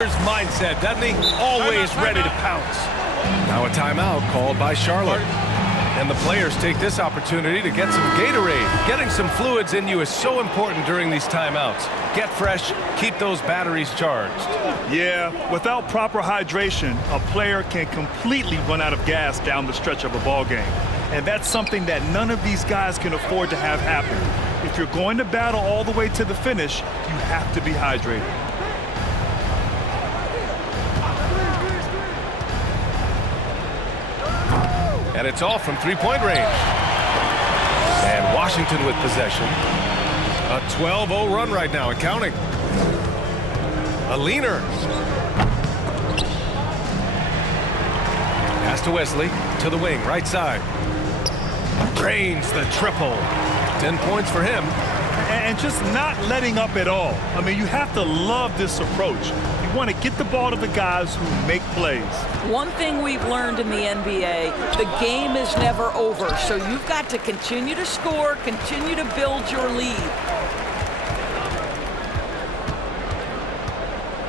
Mindset, doesn't he? Always ready to pounce. Now a timeout called by Charlotte. And the players take this opportunity to get some Gatorade. Getting some fluids in you is so important during these timeouts. Get fresh, keep those batteries charged. Yeah, without proper hydration, a player can completely run out of gas down the stretch of a ball game. And that's something that none of these guys can afford to have happen. If you're going to battle all the way to the finish, you have to be hydrated. And it's all from three-point range. And Washington with possession. A 12-0 run right now and counting. A leaner. Pass to Wesley, to the wing, right side. Drains the triple. 10 points for him. And just not letting up at all. I mean, you have to love this approach. You want to get the ball to the guys who make plays. One thing we've learned in the NBA, the game is never over. So you've got to continue to score, continue to build your lead.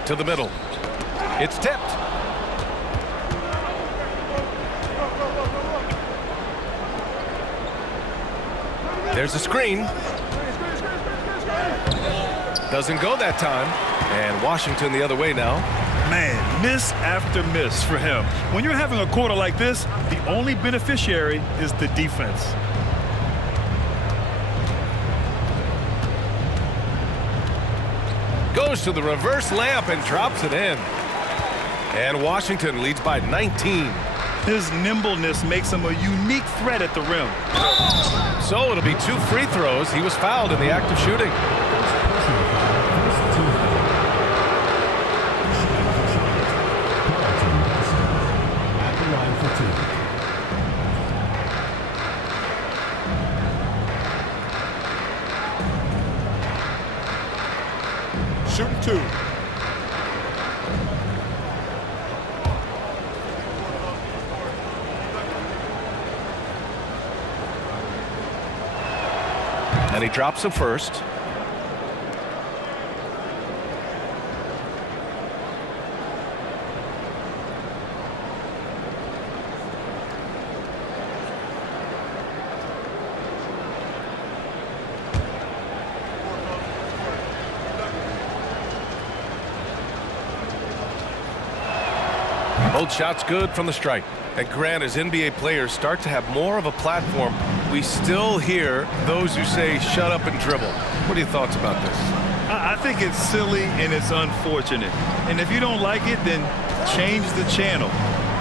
To the middle. It's tipped. There's a screen. Doesn't go that time. And Washington the other way now. Man, miss after miss for him. When you're having a quarter like this, the only beneficiary is the defense. Goes to the reverse layup and drops it in. And Washington leads by 19. His nimbleness makes him a unique threat at the rim. So it'll be 2 free throws. He was fouled in the act of shooting. Shooting 2. And he drops the first. Both shots good from the stripe. And Grant, as NBA players start to have more of a platform, we still hear those who say shut up and dribble. What are your thoughts about this? I think it's silly and it's unfortunate. And if you don't like it, then change the channel.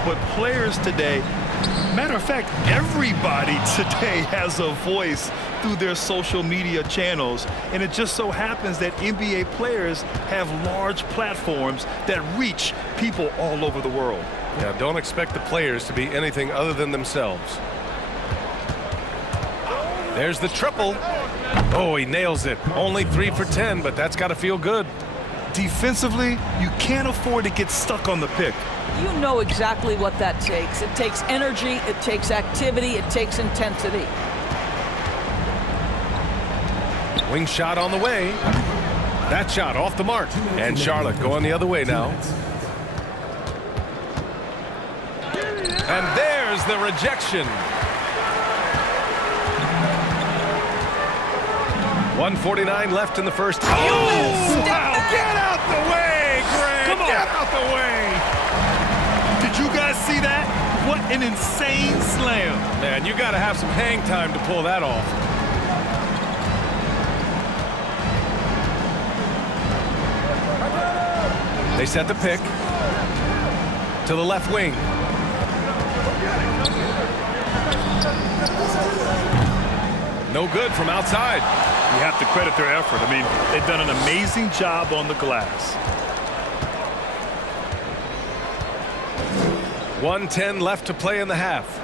But players today, matter of fact, everybody today has a voice through their social media channels. And it just so happens that NBA players have large platforms that reach people all over the world. Yeah, don't expect the players to be anything other than themselves. There's the triple. Oh, he nails it. Only 3 for 10, but that's got to feel good. Defensively, you can't afford to get stuck on the pick. You know exactly what that takes. It takes energy, it takes activity, it takes intensity. Wing shot on the way. That shot off the mark. And Charlotte going the other way now. And there's the rejection. 1:49 left in the first. Oh, wow. Get out the way, Grant. Come on. Get out the way. Did you guys see that? What an insane slam. Man, you got to have some hang time to pull that off. They set the pick to the left wing. No good from outside. You have to credit their effort. I mean, they've done an amazing job on the glass. 1:10 left to play in the half.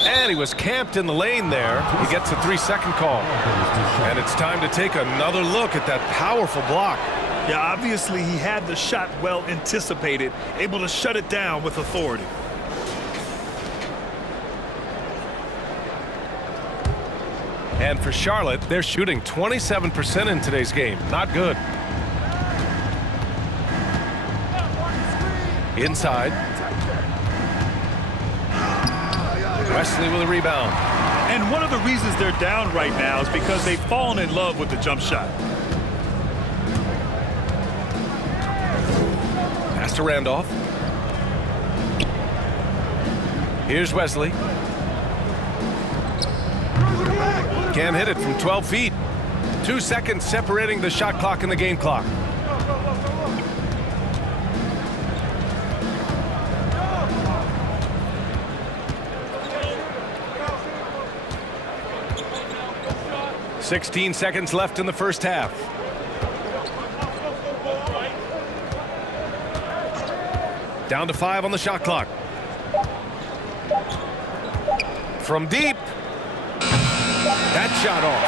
And he was camped in the lane there. He gets a 3-second call. And it's time to take another look at that powerful block. Yeah, obviously he had the shot well anticipated, able to shut it down with authority. And for Charlotte, they're shooting 27% in today's game. Not good. Inside. Wesley with a rebound. And one of the reasons they're down right now is because they've fallen in love with the jump shot. Pass to Randolph. Here's Wesley. Can't hit it from 12 feet. 2 seconds separating the shot clock and the game clock. "16 seconds left in the first half. Down to 5 on the shot clock. From deep. That shot off.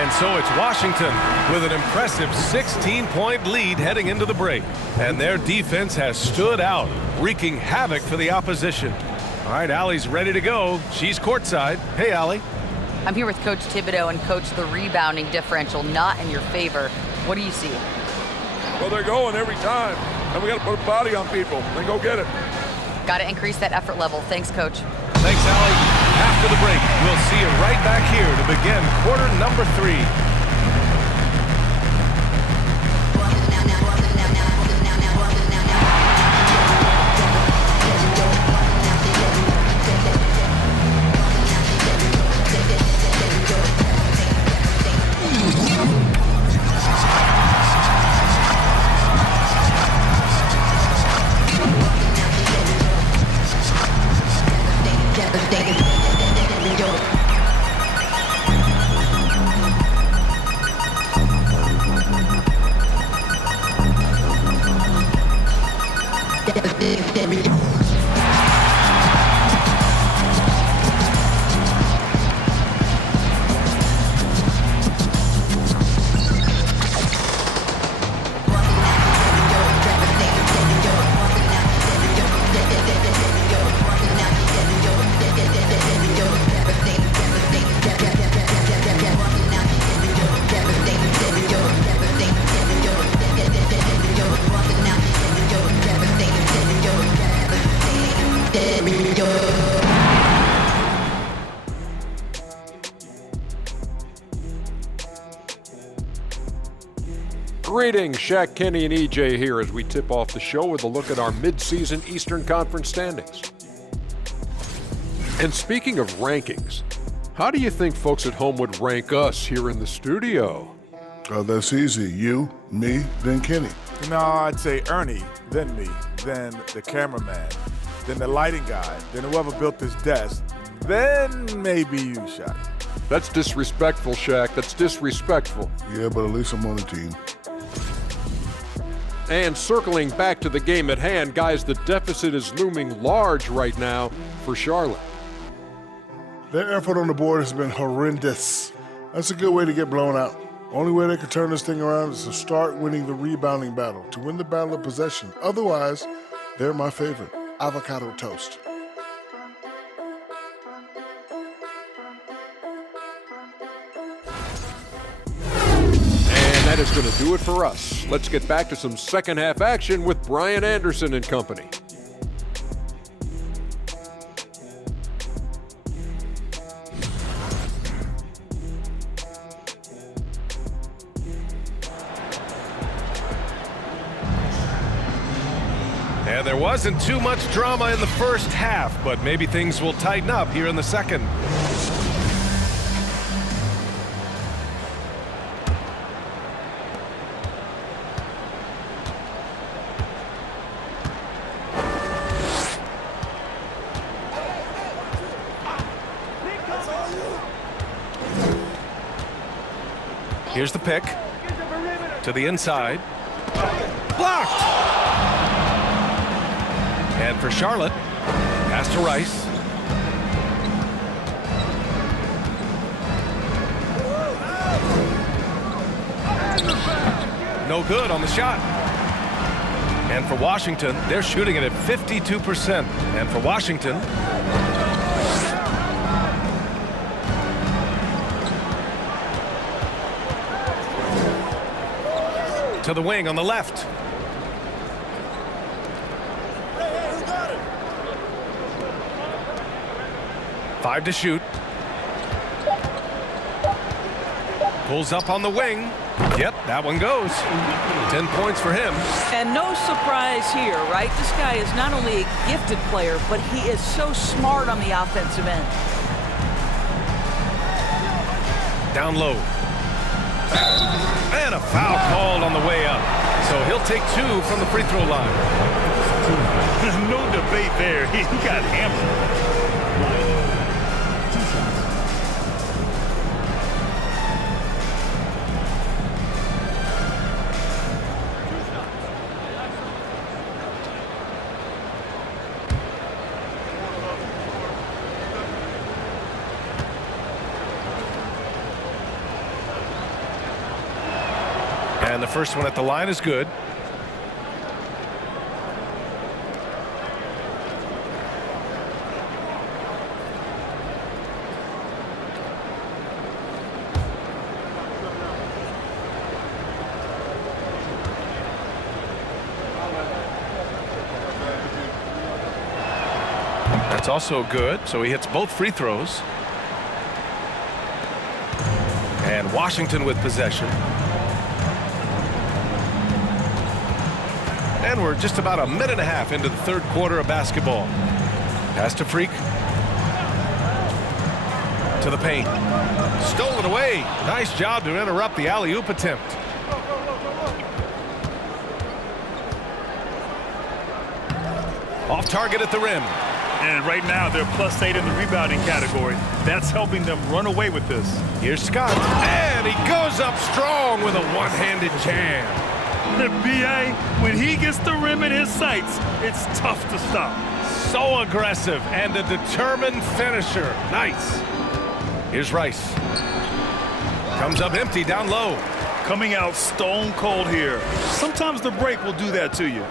And so it's Washington with an impressive 16-point lead heading into the break. And their defense has stood out, wreaking havoc for the opposition. All right, Allie's ready to go. She's courtside. Hey, Allie. I'm here with Coach Thibodeau, and Coach, the rebounding differential not in your favor. What do you see? Well, they're going every time, and we got to put a body on people. Then go get it. Got to increase that effort level. Thanks, Coach. Thanks, Allie. After the break, we'll see you right back here to begin quarter number 3. Greetings, Shaq, Kenny, and EJ here as we tip off the show with a look at our mid-season Eastern Conference standings. And speaking of rankings, how do you think folks at home would rank us here in the studio? Oh, that's easy. You, me, then Kenny. No, I'd say Ernie, then me, then the cameraman, then the lighting guy, then whoever built this desk, then maybe you, Shaq. That's disrespectful, Shaq. That's disrespectful. Yeah, but at least I'm on the team. And circling back to the game at hand, guys, the deficit is looming large right now for Charlotte. Their effort on the board has been horrendous. That's a good way to get blown out. Only way they can turn this thing around is to start winning the rebounding battle, to win the battle of possession. Otherwise, they're my favorite, avocado toast. And that is going to do it for us. Let's get back to some second half action with Brian Anderson and company. And there wasn't too much drama in the first half, but maybe things will tighten up here in the second. Here's the pick to the inside. Blocked! And for Charlotte, pass to Rice. No good on the shot. And for Washington, they're shooting it at 52%. And for Washington, to the wing on the left. Five to shoot. Pulls up on the wing. Yep, that one goes. 10 points for him. And no surprise here, right? This guy is not only a gifted player, but he is so smart on the offensive end. Down low. And a foul called on the way up. So he'll take 2 from the free throw line. No debate there. He got hammered. And the first one at the line is good. That's also good, so he hits both free throws. And Washington with possession. And we're just about a minute and a half into the third quarter of basketball. Pass to Freak. To the paint. Stolen away. Nice job to interrupt the alley-oop attempt. Off target at the rim. And right now they're +8 in the rebounding category. That's helping them run away with this. Here's Scott. And he goes up strong with a one-handed jam. The BA, when he gets the rim in his sights, it's tough to stop. So aggressive and a determined finisher. Nice. Here's Rice. Comes up empty down low. Coming out stone cold here. Sometimes the break will do that to you.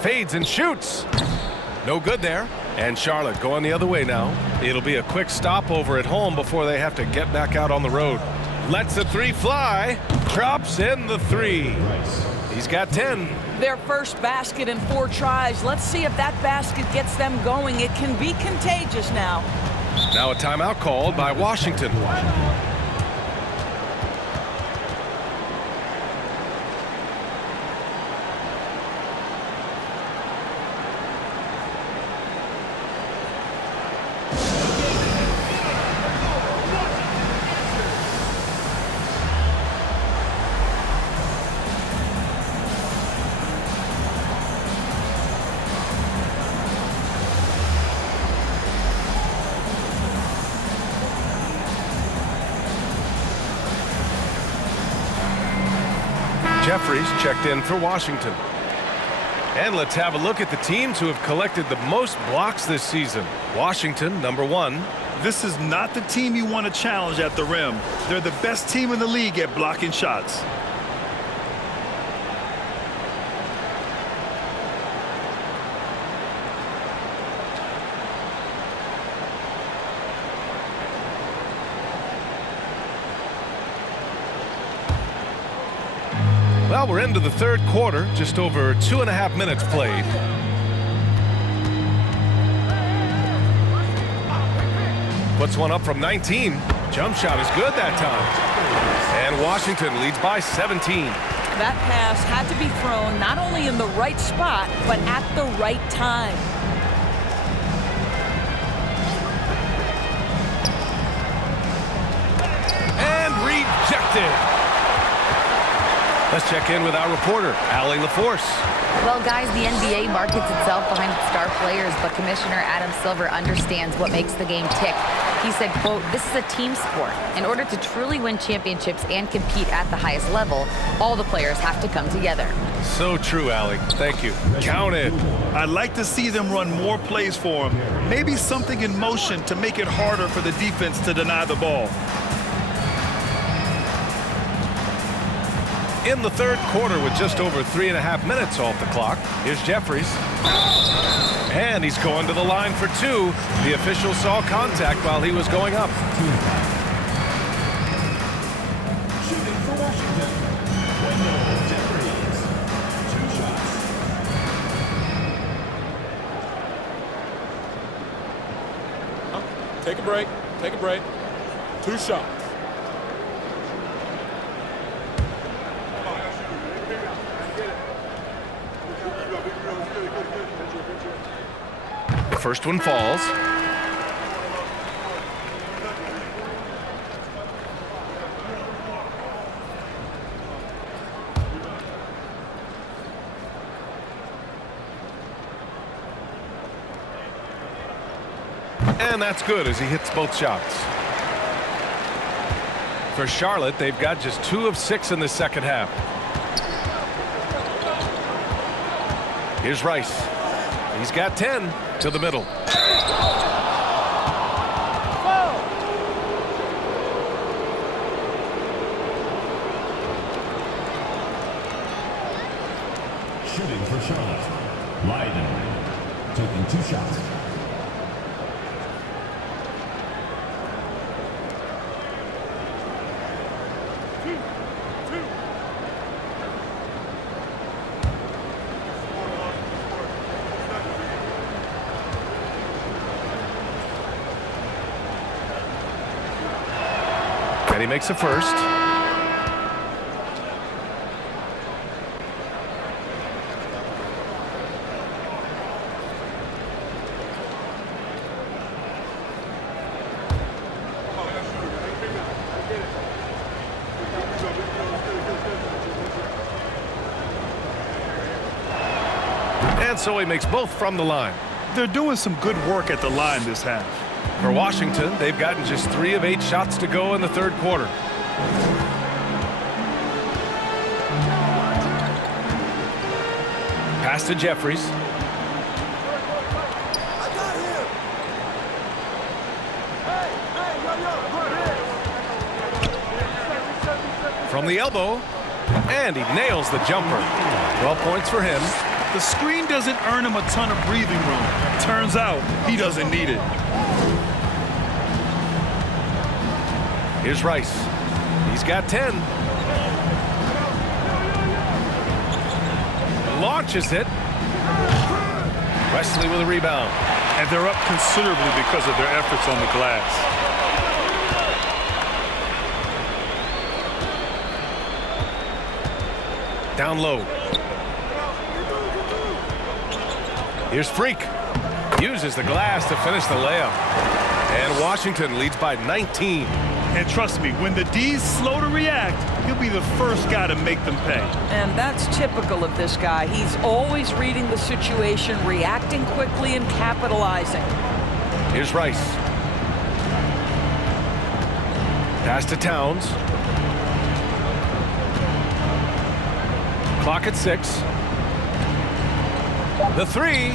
Fades and shoots. No good there. And Charlotte going the other way now. It'll be a quick stopover at home before they have to get back out on the road. Lets the 3 fly. Drops in the 3. He's got 10. Their first basket in 4 tries. Let's see if that basket gets them going. It can be contagious now. Now a timeout called by Washington. Jeffries checked in for Washington. And let's have a look at the teams who have collected the most blocks this season. Washington, number 1. This is not the team you want to challenge at the rim. They're the best team in the league at blocking shots. Well, we're into the third quarter, just over 2.5 minutes played. Puts one up from 19. Jump shot is good that time. And Washington leads by 17. That pass had to be thrown not only in the right spot, but at the right time. And rejected. Let's check in with our reporter, Allie LaForce. Well, guys, the NBA markets itself behind its star players, but Commissioner Adam Silver understands what makes the game tick. He said, quote, "This is a team sport. In order to truly win championships and compete at the highest level, all the players have to come together." So true, Allie. Thank you. Count it. I'd like to see them run more plays for him. Maybe something in motion to make it harder for the defense to deny the ball. in the third quarter with just over 3.5 minutes off the clock. Here's Jeffries. And he's going to the line for two. The official saw contact while he was going up. Shooting for Washington, Wendell Jeffries. 2 shots. Take a break. Take a break. 2 shots. The first one falls. And that's good as he hits both shots. For Charlotte, they've got just 2 of 6 in the second half. Here's Rice. He's got 10 to the middle. Shooting for Charlotte, Leiden. Taking 2 shots. And he makes a first. And so he makes both from the line. They're doing some good work at the line this half. For Washington, they've gotten just 3 of 8 shots to go in the third quarter. Pass to Jeffries. From the elbow, and he nails the jumper. 12 points for him. The screen doesn't earn him a ton of breathing room. Turns out he doesn't need it. Here's Rice. He's got 10. Launches it. Wesley with a rebound. And they're up considerably because of their efforts on the glass. Down low. Here's Freak. Uses the glass to finish the layup. And Washington leads by 19. And trust me, when the D's slow to react, he'll be the first guy to make them pay. And that's typical of this guy. He's always reading the situation, reacting quickly, and capitalizing. Here's Rice. Pass to Towns. Clock at 6. The 3.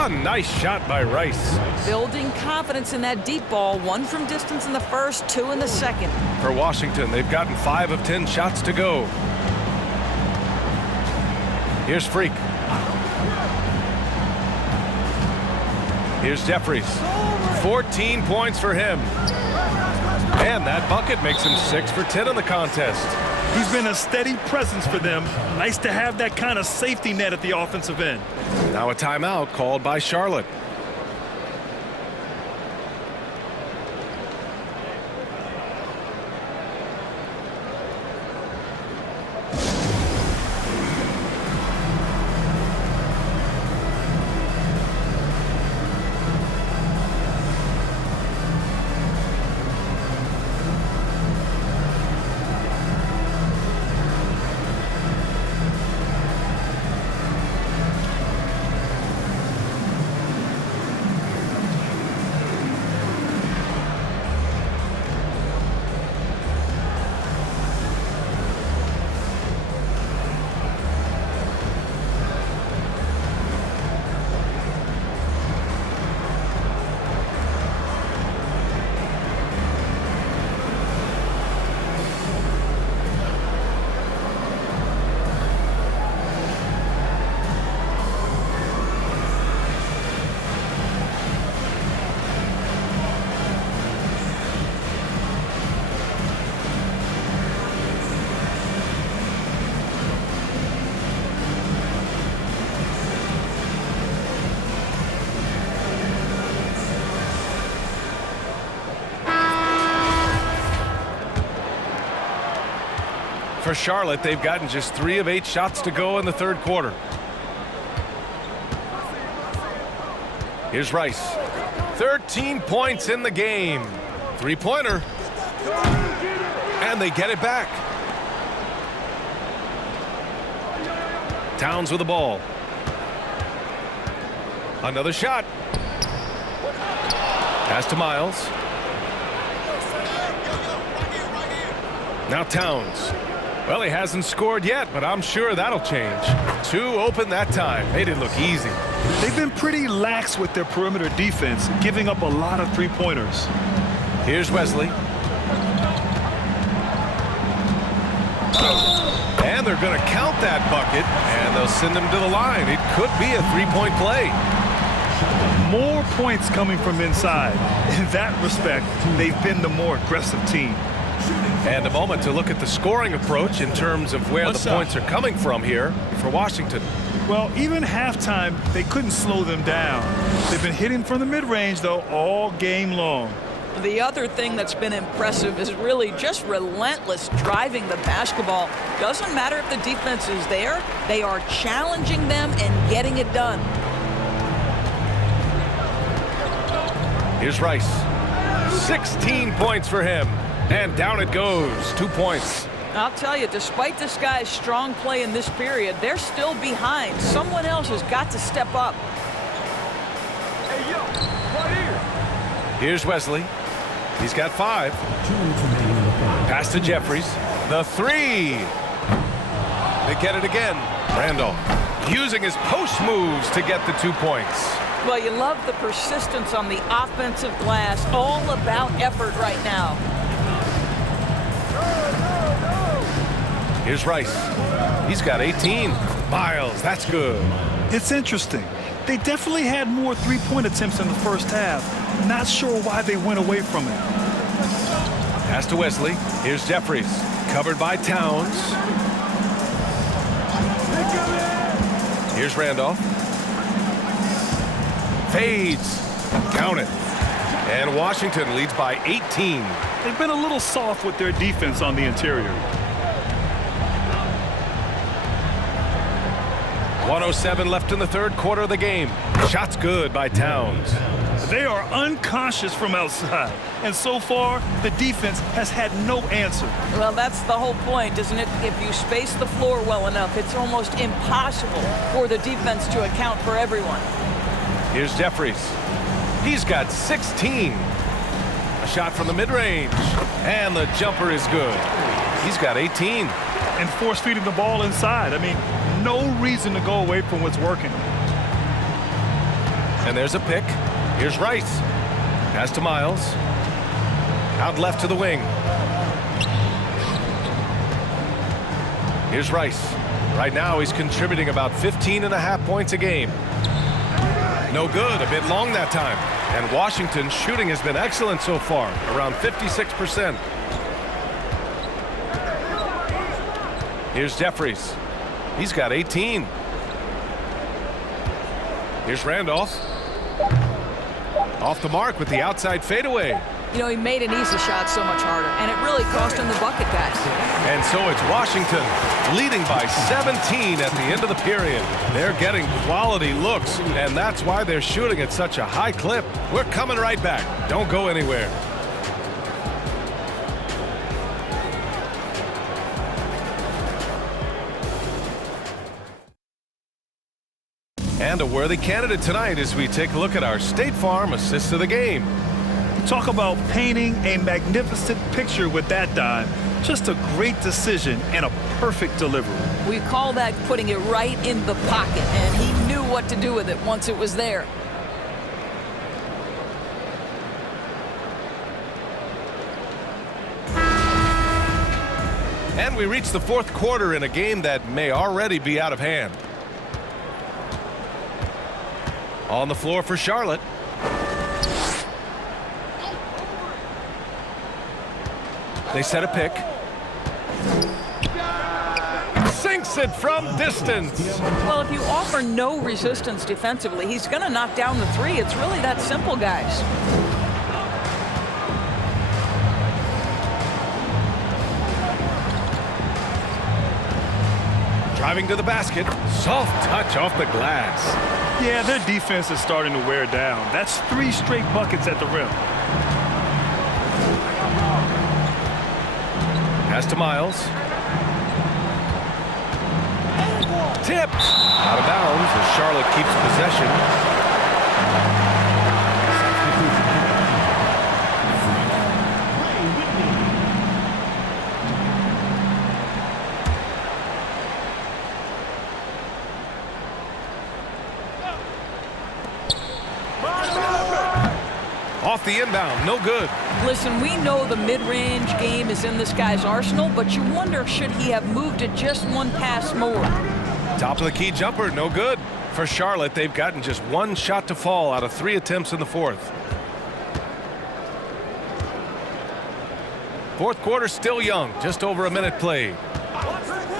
A nice shot by Rice. Building confidence in that deep ball. 1 from distance in the first, 2 in the second. For Washington, they've gotten 5 of 10 shots to go. Here's Freak. Here's Jeffries. 14 points for him. And that bucket makes him 6 for 10 in the contest. He's been a steady presence for them. Nice to have that kind of safety net at the offensive end. Now a timeout called by Charlotte. For Charlotte, they've gotten just 3 of 8 shots to go in the third quarter. Here's Rice. 13 points in the game. Three-pointer. And they get it back. Towns with the ball. Another shot. Pass to Miles. Now Towns. Well, he hasn't scored yet, but I'm sure that'll change. 2 open that time. Made it look easy. They've been pretty lax with their perimeter defense, giving up a lot of three-pointers. Here's Wesley. And they're going to count that bucket, and they'll send him to the line. It could be a three-point play. More points coming from inside. In that respect, they've been the more aggressive team. And a moment to look at the scoring approach in terms of where the points are coming from here for Washington. Well, even halftime, they couldn't slow them down. They've been hitting from the mid-range, though, all game long. The other thing that's been impressive is really just relentless driving the basketball. Doesn't matter if the defense is there, they are challenging them and getting it done. Here's Rice. 16 points for him. And down it goes. 2 points. I'll tell you, despite this guy's strong play in this period, they're still behind. Someone else has got to step up. Hey, yo, right here. Here's Wesley. He's got 5. Pass to Jeffries. The 3. They get it again. Randolph using his post moves to get the 2 points. Well, you love the persistence on the offensive glass. All about effort right now. Here's Rice. He's got 18. Miles, that's good. It's interesting. They definitely had more three-point attempts in the first half. Not sure why they went away from it. Pass to Wesley. Here's Jeffries. Covered by Towns. Here's Randolph. Fades. Count it. And Washington leads by 18. They've been a little soft with their defense on the interior. 1:07 left in the third quarter of the game. Shots good by Towns. They are unconscious from outside, and so far, the defense has had no answer. Well, that's the whole point, isn't it? If you space the floor well enough, it's almost impossible for the defense to account for everyone. Here's Jeffries. He's got 16. A shot from the mid-range, and the jumper is good. He's got 18. And force-feeding the ball inside. I mean, no reason to go away from what's working. And there's a pick. Here's Rice. Pass to Miles. Out left to the wing. Here's Rice. Right now he's contributing about 15.5 points a game. No good. A bit long that time. And Washington's shooting has been excellent so far. Around 56%. Here's Jeffries. He's got 18. Here's Randolph. Off the mark with the outside fadeaway. You know, he made an easy shot so much harder, and it really cost him the bucket, guys. And so it's Washington leading by 17 at the end of the period. They're getting quality looks, and that's why they're shooting at such a high clip. We're coming right back. Don't go anywhere. And a worthy candidate tonight as we take a look at our State Farm assist of the game. Talk about painting a magnificent picture with that dime. Just a great decision and a perfect delivery. We call that putting it right in the pocket, and he knew what to do with it once it was there. And we reach the fourth quarter in a game that may already be out of hand. On the floor for Charlotte. They set a pick. Sinks it from distance. Well, if you offer no resistance defensively, he's going to knock down the three. It's really that simple, guys. Driving to the basket. Soft touch off the glass. Yeah, their defense is starting to wear down. That's 3 straight buckets at the rim. Pass to Miles. Tipped. Out of bounds as Charlotte keeps possession. Off the inbound, no good. Listen, we know the mid-range game is in this guy's arsenal, but you wonder, should he have moved it just one pass more? Top of the key jumper, no good. For Charlotte, they've gotten just 1 shot to fall out of 3 attempts in the fourth. Fourth quarter still young, just over a minute played.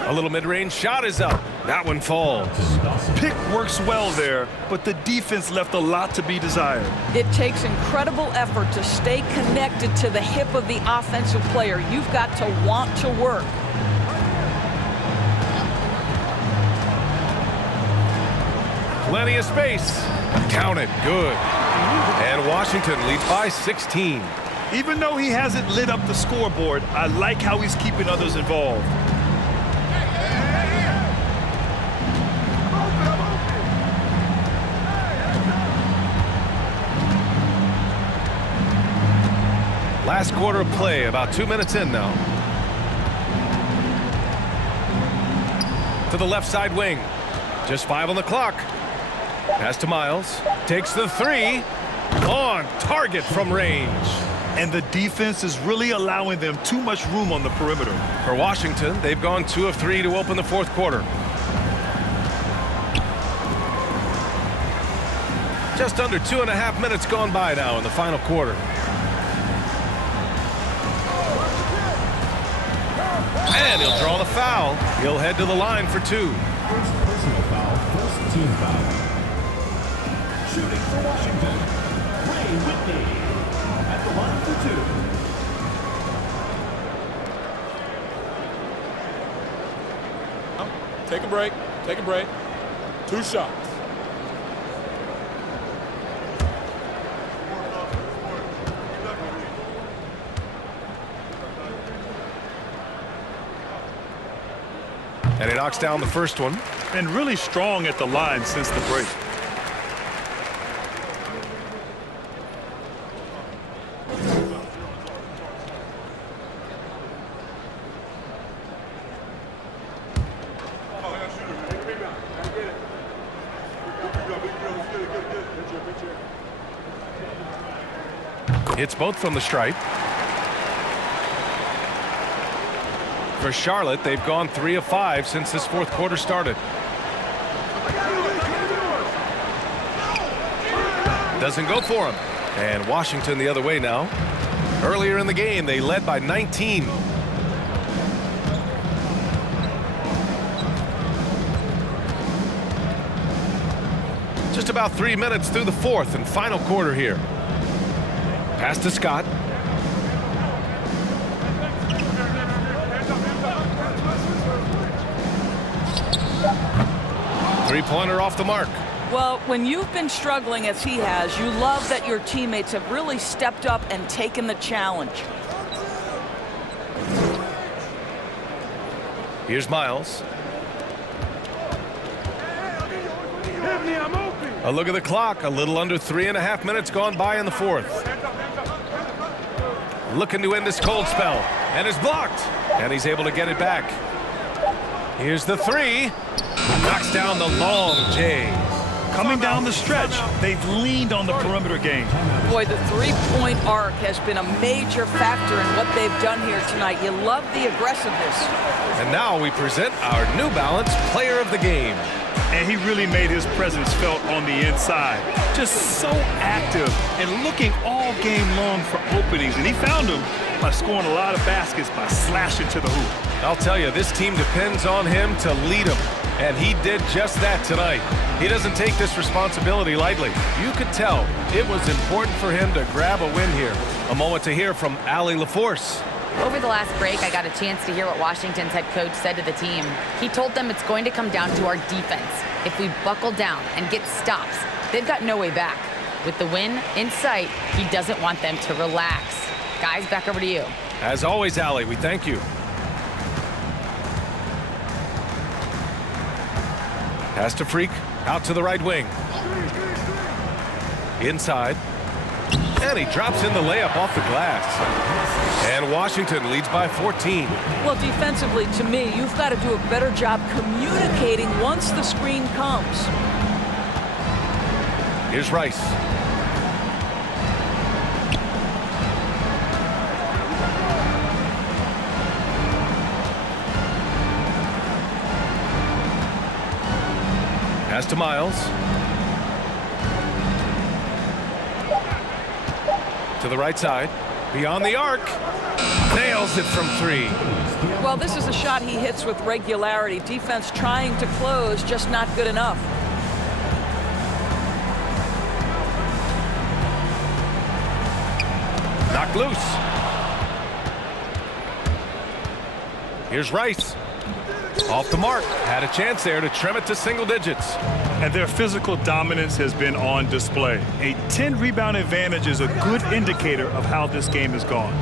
A little mid-range shot is up. That one falls. Pick works well there, but the defense left a lot to be desired. It takes incredible effort to stay connected to the hip of the offensive player. You've got to want to work. Plenty of space. Counted. Good. And Washington leads by 16. Even though he hasn't lit up the scoreboard, I like how he's keeping others involved. Last quarter of play, about 2 minutes in now. To the left side wing. Just 5 on the clock. Pass to Miles. Takes the 3. On target from range. And the defense is really allowing them too much room on the perimeter. For Washington, they've gone 2 of 3 to open the fourth quarter. Just under 2.5 minutes gone by now in the final quarter. And he'll draw the foul. He'll head to the line for 2. First personal foul, first team foul. Shooting for Washington, Ray Whitney at the line for 2. Take a break. Take a break. 2 shots. And he knocks down the first one. And really strong at the line since the break. Hits both from the stripe. For Charlotte, they've gone 3 of 5 since this fourth quarter started. Doesn't go for him. And Washington the other way now. Earlier in the game, they led by 19. Just about 3 minutes through the fourth and final quarter here. Pass to Scott. Three-pointer off the mark. Well, when you've been struggling as he has, you love that your teammates have really stepped up and taken the challenge. Here's Miles. A look at the clock. A little under 3.5 minutes gone by in the fourth. Looking to end this cold spell. And is blocked. And he's able to get it back. Here's the 3. Knocks down the long J. Coming down the stretch, they've leaned on the perimeter game. Boy, the three-point arc has been a major factor in what they've done here tonight. You love the aggressiveness. And now we present our New Balance Player of the Game. And he really made his presence felt on the inside. Just so active and looking all game long for openings. And he found them by scoring a lot of baskets by slashing to the hoop. I'll tell you, this team depends on him to lead them. And he did just that tonight. He doesn't take this responsibility lightly. You could tell it was important for him to grab a win here. A moment to hear from Allie LaForce. Over the last break, I got a chance to hear what Washington's head coach said to the team. He told them it's going to come down to our defense. If we buckle down and get stops, they've got no way back. With the win in sight, he doesn't want them to relax. Guys, back over to you. As always, Allie, we thank you. Pass to Freak, out to the right wing. Inside. And he drops in the layup off the glass. And Washington leads by 14. Well, defensively, to me, you've got to do a better job communicating once the screen comes. Here's Rice. Pass to Miles. To the right side. Beyond the arc. Nails it from 3. Well, this is a shot he hits with regularity. Defense trying to close, just not good enough. Knocked loose. Here's Rice. Off the mark. Had a chance there to trim it to single digits. And their physical dominance has been on display. A 10-rebound advantage is a good indicator of how this game has gone.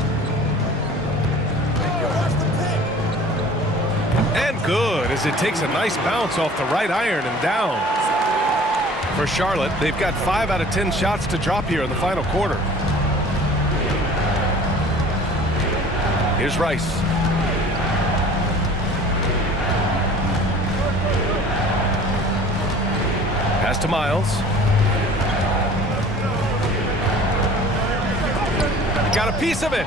And good, as it takes a nice bounce off the right iron and down. For Charlotte, they've got 5 out of 10 shots to drop here in the final quarter. Here's Rice. Pass to Miles. Got a piece of it.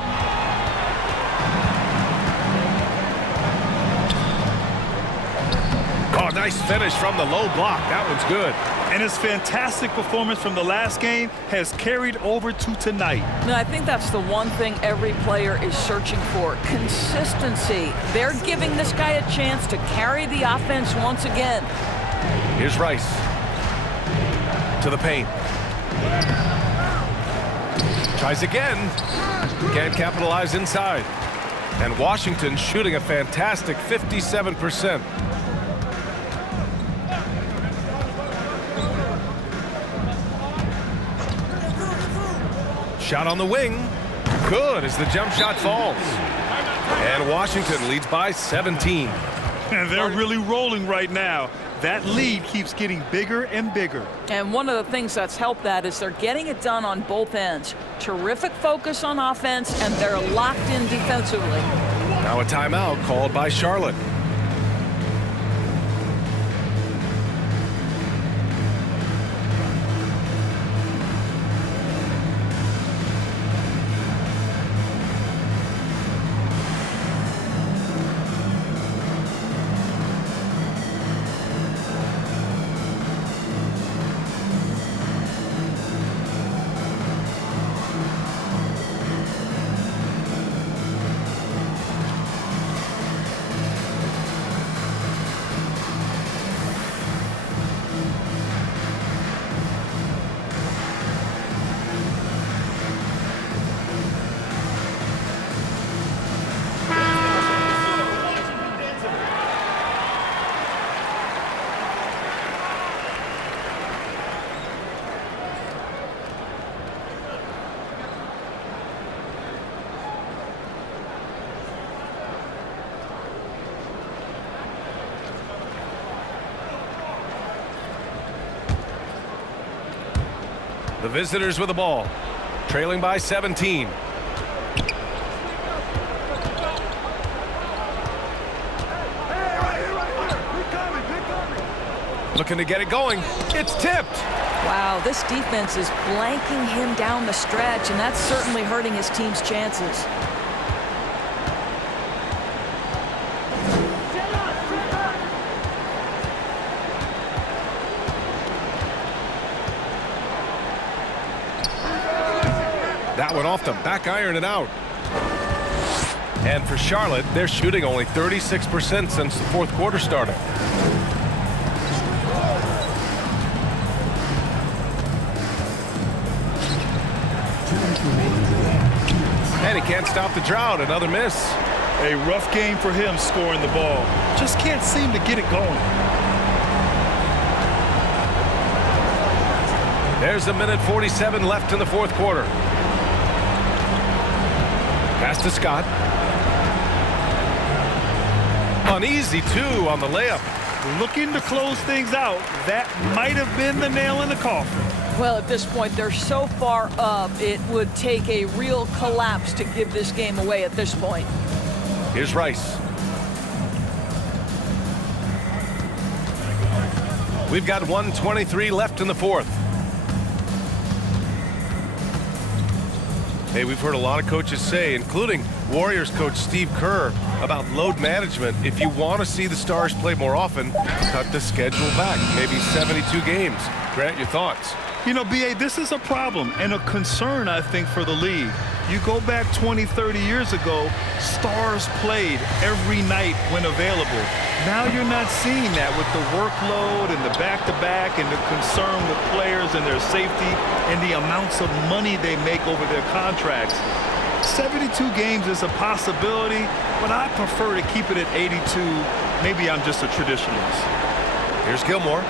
Oh, nice finish from the low block. That one's good. And his fantastic performance from the last game has carried over to tonight. And I think that's the one thing every player is searching for, consistency. They're giving this guy a chance to carry the offense once again. Here's Rice. To the paint. Tries again. Can't capitalize inside. And Washington shooting a fantastic 57%. Shot on the wing. Good as the jump shot falls. And Washington leads by 17. And they're really rolling right now. That lead keeps getting bigger and bigger. And one of the things that's helped that is they're getting it done on both ends. Terrific focus on offense, and they're locked in defensively. Now a timeout called by Charlotte. The visitors with the ball, trailing by 17. Looking to get it going. It's tipped. Wow, this defense is blanking him down the stretch, and that's certainly hurting his team's chances. That one off the back iron and out. And for Charlotte, they're shooting only 36% since the fourth quarter started. And he can't stop the drought. Another miss. A rough game for him scoring the ball. Just can't seem to get it going. There's a minute 47 left in the fourth quarter. Pass to Scott. An easy two on the layup. Looking to close things out. That might have been the nail in the coffin. Well, at this point, they're so far up, it would take a real collapse to give this game away at this point. Here's Rice. We've got 1:23 left in the fourth. Hey, we've heard a lot of coaches say, including Warriors coach Steve Kerr, about load management. If you want to see the Stars play more often, cut the schedule back, maybe 72 games. Grant, your thoughts? You know, B.A., this is a problem and a concern, I think, for the league. You go back 20, 30 years ago, Stars played every night when available. Now you're not seeing that with the workload and the back-to-back and the concern with players and their safety and the amounts of money they make over their contracts. 72 games is a possibility, but I prefer to keep it at 82. Maybe I'm just a traditionalist. Here's Gilmore.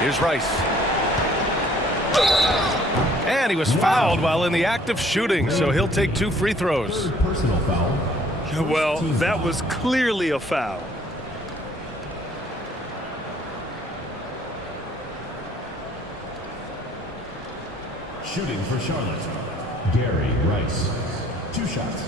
Here's Rice. And he was fouled while in the act of shooting, so he'll take 2 free throws. Third personal foul. Well, that was clearly a foul. Shooting for Charlotte, Gary Rice. 2 shots.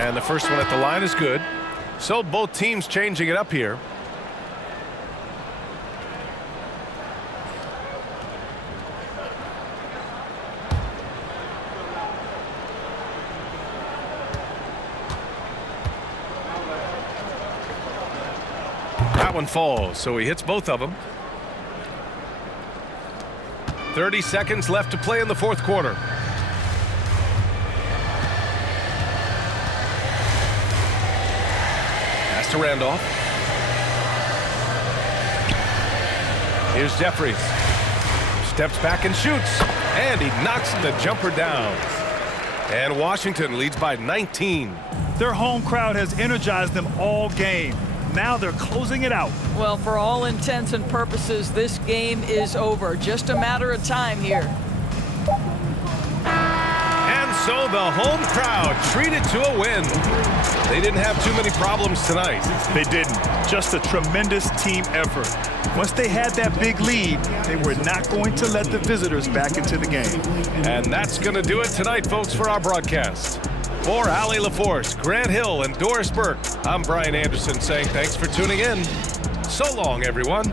And the first one at the line is good. So both teams changing it up here. That one falls, so he hits both of them. 30 seconds left to play in the fourth quarter. Pass to Randolph. Here's Jeffries. Steps back and shoots. And he knocks the jumper down. And Washington leads by 19. Their home crowd has energized them all game. Now they're closing it out. Well, for all intents and purposes, this game is over. Just a matter of time here. And so the home crowd treated to a win. They didn't have too many problems tonight. They didn't. Just a tremendous team effort. Once they had that big lead, they were not going to let the visitors back into the game. And that's going to do it tonight, folks, for our broadcast. For Allie LaForce, Grant Hill, and Doris Burke, I'm Brian Anderson saying thanks for tuning in. So long, everyone.